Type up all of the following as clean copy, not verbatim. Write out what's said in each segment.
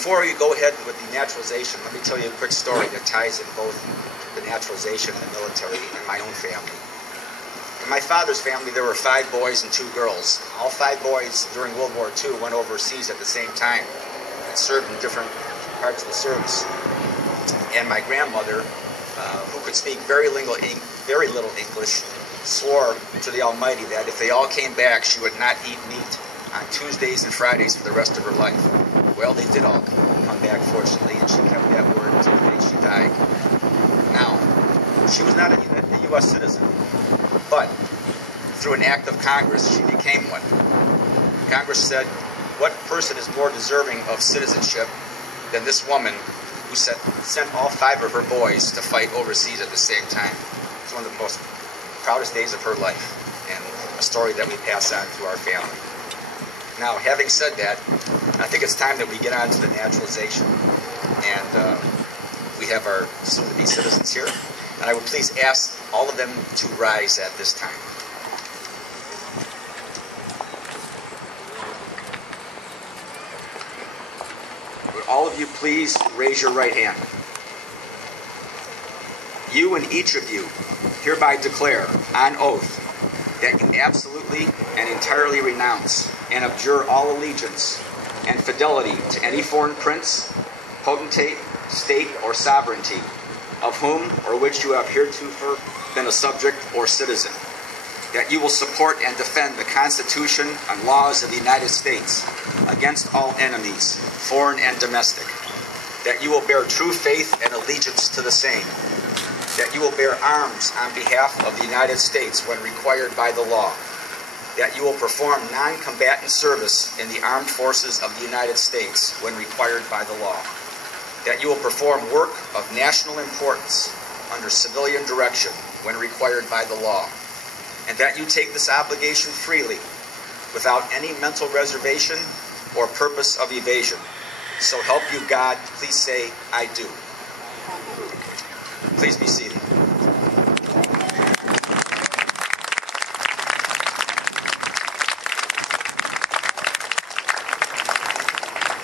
before we go ahead with the naturalization, let me tell you a quick story that ties in both the naturalization and the military and my own family. In my father's family, there were 5 boys and 2 girls. All 5 boys during World War II went overseas at the same time and served in different parts of the service. And my grandmother, who could speak very little English, swore to the Almighty that if they all came back, she would not eat meat on Tuesdays and Fridays for the rest of her life. Well, they did all come back, fortunately, and she kept that word until the day she died. Now, she was not a U.S. citizen, but through an act of Congress, she became one. Congress said, what person is more deserving of citizenship than this woman who sent all 5 of her boys to fight overseas at the same time? It's one of the most proudest days of her life, and a story that we pass on to our family. Now, having said that, I think it's time that we get on to the naturalization, and we have our soon-to-be citizens here, and I would please ask all of them to rise at this time. Would all of you please raise your right hand? You and each of you hereby declare on oath that you absolutely and entirely renounce and abjure all allegiance and fidelity to any foreign prince, potentate, state, or sovereignty, of whom or which you have heretofore been a subject or citizen, that you will support and defend the Constitution and laws of the United States against all enemies, foreign and domestic, that you will bear true faith and allegiance to the same, that you will bear arms on behalf of the United States when required by the law, that you will perform non-combatant service in the armed forces of the United States when required by the law, that you will perform work of national importance under civilian direction when required by the law, and that you take this obligation freely, without any mental reservation or purpose of evasion. So help you God. Please say, I do. Please be seated.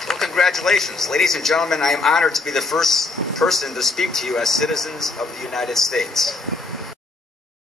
Well, congratulations. Ladies and gentlemen, I am honored to be the first person to speak to you as citizens of the United States.